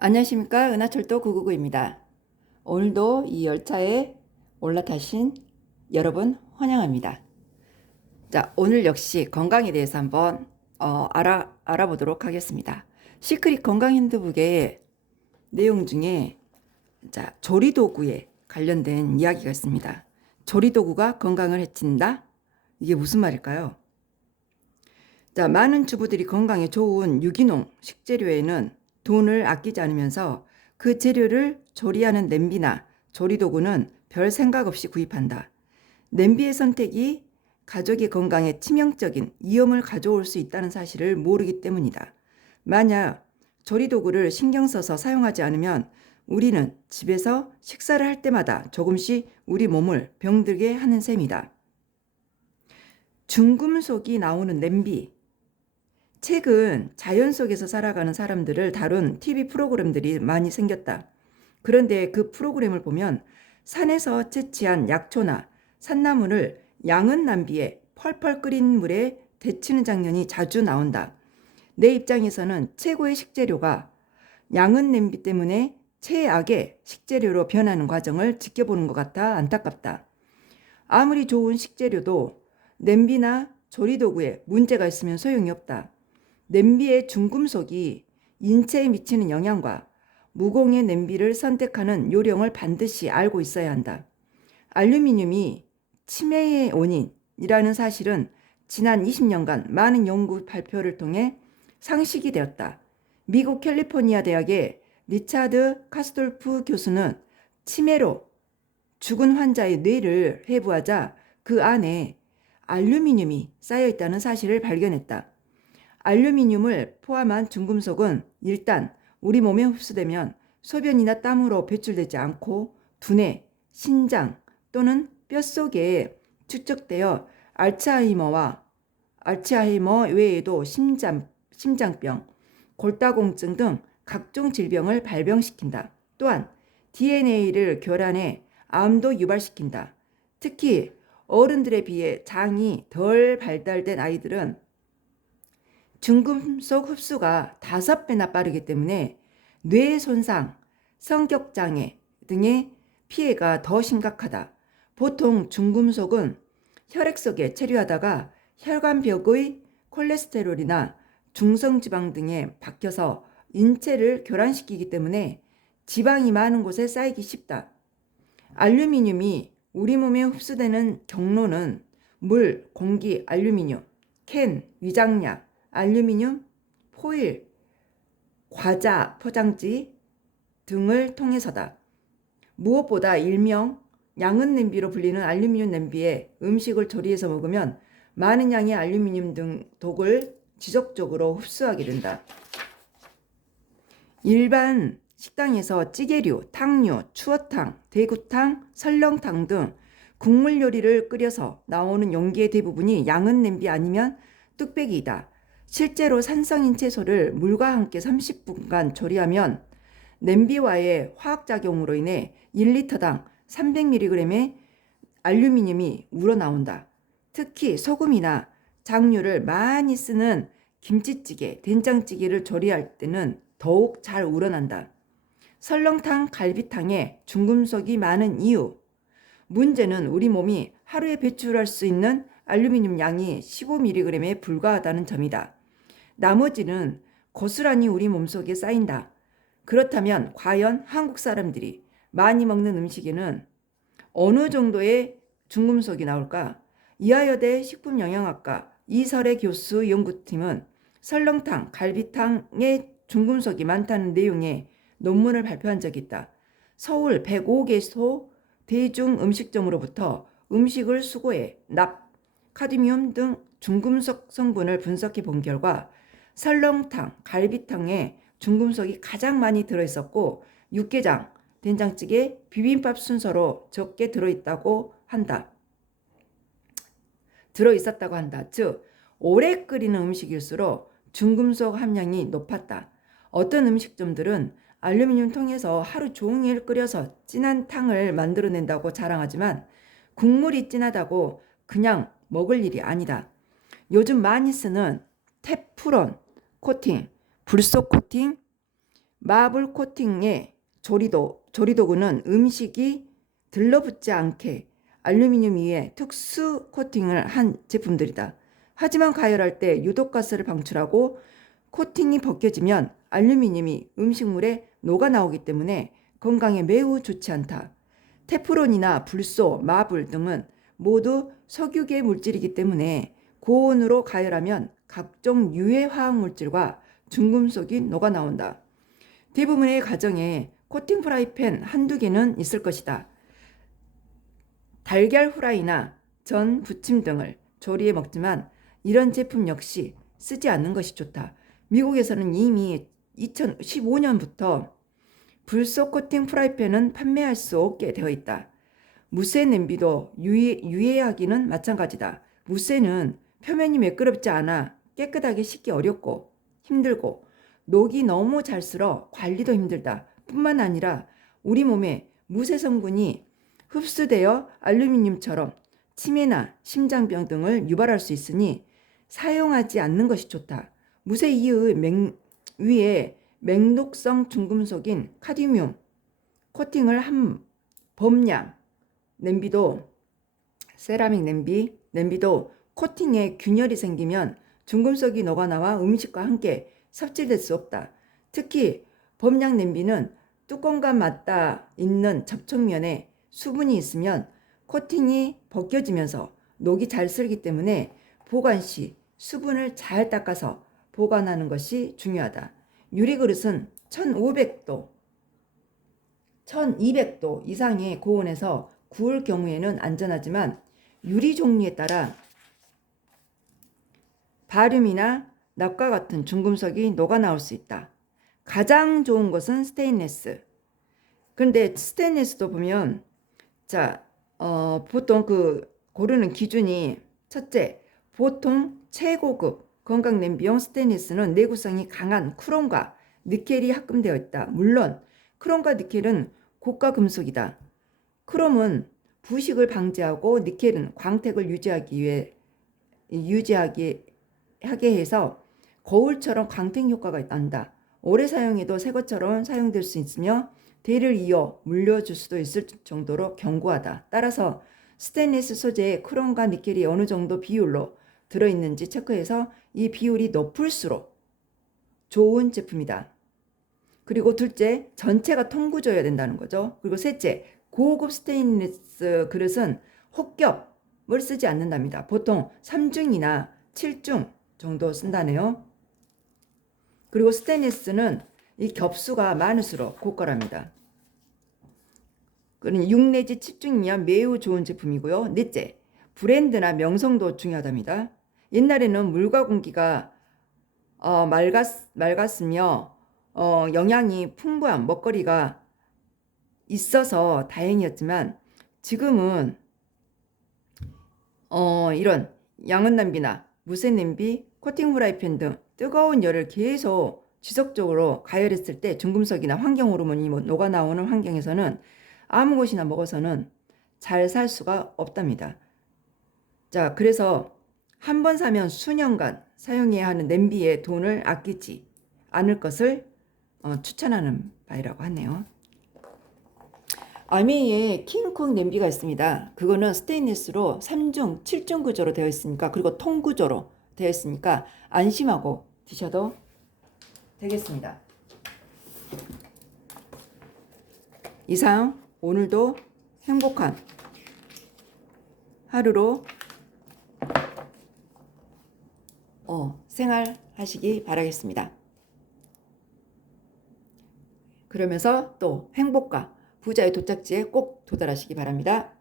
안녕하십니까, 은하철도 999입니다. 오늘도 이 열차에 올라타신 여러분 환영합니다. 자, 오늘 역시 건강에 대해서 한번 알아보도록 하겠습니다. 시크릿 건강 핸드북의 내용 중에 조리도구에 관련된 이야기가 있습니다. 조리도구가 건강을 해친다? 이게 무슨 말일까요? 많은 주부들이 건강에 좋은 유기농 식재료에는 돈을 아끼지 않으면서 그 재료를 조리하는 냄비나 조리도구는 별 생각 없이 구입한다. 냄비의 선택이 가족의 건강에 치명적인 위험을 가져올 수 있다는 사실을 모르기 때문이다. 만약 조리도구를 신경 써서 사용하지 않으면 우리는 집에서 식사를 할 때마다 조금씩 우리 몸을 병들게 하는 셈이다. 중금속이 나오는 냄비. 최근 자연 속에서 살아가는 사람들을 다룬 TV 프로그램들이 많이 생겼다. 그런데 그 프로그램을 보면 산에서 채취한 약초나 산나물을 양은 냄비에 펄펄 끓인 물에 데치는 장면이 자주 나온다. 내 입장에서는 최고의 식재료가 양은 냄비 때문에 최악의 식재료로 변하는 과정을 지켜보는 것 같아 안타깝다. 아무리 좋은 식재료도 냄비나 조리도구에 문제가 있으면 소용이 없다. 냄비의 중금속이 인체에 미치는 영향과 무공해 냄비를 선택하는 요령을 반드시 알고 있어야 한다. 알루미늄이 치매의 원인이라는 사실은 지난 20년간 많은 연구 발표를 통해 상식이 되었다. 미국 캘리포니아 대학의 리차드 카스톨프 교수는 치매로 죽은 환자의 뇌를 해부하자 그 안에 알루미늄이 쌓여 있다는 사실을 발견했다. 알루미늄을 포함한 중금속은 일단 우리 몸에 흡수되면 소변이나 땀으로 배출되지 않고 두뇌, 신장 또는 뼛속에 축적되어 알츠하이머 외에도 심장병, 골다공증 등 각종 질병을 발병시킨다. 또한 DNA를 교란해 암도 유발시킨다. 특히 어른들에 비해 장이 덜 발달된 아이들은 중금속 흡수가 5배나 빠르기 때문에 뇌 손상, 성격장애 등의 피해가 더 심각하다. 보통 중금속은 혈액 속에 체류하다가 혈관벽의 콜레스테롤이나 중성지방 등에 박혀서 인체를 교란시키기 때문에 지방이 많은 곳에 쌓이기 쉽다. 알루미늄이 우리 몸에 흡수되는 경로는 물, 공기, 알루미늄, 캔, 위장약, 알루미늄, 포일, 과자, 포장지 등을 통해서다. 무엇보다 일명 양은 냄비로 불리는 알루미늄 냄비에 음식을 조리해서 먹으면 많은 양의 알루미늄 등 독을 지속적으로 흡수하게 된다. 일반 식당에서 찌개류, 탕류, 추어탕, 대구탕, 설렁탕 등 국물 요리를 끓여서 나오는 용기의 대부분이 양은 냄비 아니면 뚝배기이다. 실제로 산성인 채소를 물과 함께 30분간 조리하면 냄비와의 화학작용으로 인해 1리터당 300mg의 알루미늄이 우러나온다. 특히 소금이나 장류를 많이 쓰는 김치찌개, 된장찌개를 조리할 때는 더욱 잘 우러난다. 설렁탕, 갈비탕에 중금속이 많은 이유. 문제는 우리 몸이 하루에 배출할 수 있는 알루미늄 양이 15mg에 불과하다는 점이다. 나머지는 고스란히 우리 몸속에 쌓인다. 그렇다면 과연 한국 사람들이 많이 먹는 음식에는 어느 정도의 중금속이 나올까? 이하여대 식품영양학과 이설의 교수 연구팀은 설렁탕, 갈비탕에 중금속이 많다는 내용의 논문을 발표한 적이 있다. 서울 105개소 대중음식점으로부터 음식을 수거해 납, 카드뮴 등 중금속 성분을 분석해 본 결과 설렁탕, 갈비탕에 중금속이 가장 많이 들어있었고 육개장, 된장찌개, 비빔밥 순서로 적게 들어있었다고 한다. 즉 오래 끓이는 음식일수록 중금속 함량이 높았다. 어떤 음식점들은 알루미늄 통에서 하루 종일 끓여서 진한 탕을 만들어낸다고 자랑하지만 국물이 진하다고 그냥 먹을 일이 아니다. 요즘 많이 쓰는 테프론 코팅, 불속 코팅, 마블 코팅의 조리도구는 음식이 들러붙지 않게 알루미늄 위에 특수 코팅을 한 제품들이다. 하지만 가열할 때 유독가스를 방출하고 코팅이 벗겨지면 알루미늄이 음식물에 녹아 나오기 때문에 건강에 매우 좋지 않다. 테프론이나 불소, 마블 등은 모두 석유계 물질이기 때문에 고온으로 가열하면 각종 유해 화학 물질과 중금속이 녹아 나온다. 대부분의 가정에 코팅 프라이팬 한두 개는 있을 것이다. 달걀 후라이나 전, 부침 등을 조리해 먹지만 이런 제품 역시 쓰지 않는 것이 좋다. 미국에서는 이미 2015년부터 불소 코팅 프라이팬은 판매할 수 없게 되어 있다. 무쇠 냄비도 유예하기는 마찬가지다. 무쇠는 표면이 매끄럽지 않아 깨끗하게 씻기 어렵고 힘들고 녹이 너무 잘 쓸어 관리도 힘들다. 뿐만 아니라 우리 몸에 무쇠 성분이 흡수되어 알루미늄처럼 치매나 심장병 등을 유발할 수 있으니 사용하지 않는 것이 좋다. 무쇠 위에 맹독성 중금속인 카드뮴 코팅을 한 범량 냄비도 세라믹 냄비도 코팅에 균열이 생기면 중금속이 녹아나와 음식과 함께 섭취될 수 없다. 특히 범량 냄비는 뚜껑과 맞닿아 있는 접촉면에 수분이 있으면 코팅이 벗겨지면서 녹이 잘 슬기 때문에 보관 시 수분을 잘 닦아서 보관하는 것이 중요하다. 유리그릇은 1500도, 1200도 이상의 고온에서 구울 경우에는 안전하지만 유리 종류에 따라 바륨이나 납과 같은 중금속이 녹아 나올 수 있다. 가장 좋은 것은 스테인리스. 그런데 스테인리스도 보면 보통 고르는 기준이 첫째, 보통 최고급 건강 냄비용 스테인리스는 내구성이 강한 크롬과 니켈이 합금되어 있다. 물론 크롬과 니켈은 고가 금속이다. 크롬은 부식을 방지하고 니켈은 광택을 유지하게 해서 거울처럼 광택 효과가 난다. 오래 사용해도 새 것처럼 사용될 수 있으며 대를 이어 물려줄 수도 있을 정도로 견고하다. 따라서 스테인리스 소재에 크롬과 니켈이 어느 정도 비율로 들어있는지 체크해서 이 비율이 높을수록 좋은 제품이다. 그리고 둘째, 전체가 통구조여야 된다는 거죠. 그리고 셋째, 고급 스테인리스 그릇은 혹겹을 쓰지 않는답니다. 보통 3중이나 7중 정도 쓴다네요. 그리고 스테인리스는 이 겹수가 많을수록 고가랍니다. 그러니 6 내지 7중이면 매우 좋은 제품이고요. 넷째, 브랜드나 명성도 중요하답니다. 옛날에는 물과 공기가 맑았으며 영양이 풍부한 먹거리가 있어서 다행이었지만 지금은 이런 양은 냄비나 무쇠 냄비, 코팅 프라이팬 등 뜨거운 열을 계속 지속적으로 가열했을 때 중금속이나 환경 호르몬이 녹아 나오는 환경에서는 아무 것이나 먹어서는 잘 살 수가 없답니다. 자, 그래서 한 번 사면 수년간 사용해야 하는 냄비에 돈을 아끼지 않을 것을 추천하는 바이라고 하네요. 아메이에 킹콩 냄비가 있습니다. 그거는 스테인리스로 3중, 7중 구조로 되어 있으니까, 그리고 통구조로 되어 있으니까 안심하고 드셔도 되겠습니다. 이상 오늘도 행복한 하루로 생활하시기 바라겠습니다. 그러면서 또 행복과 부자의 도착지에 꼭 도달하시기 바랍니다.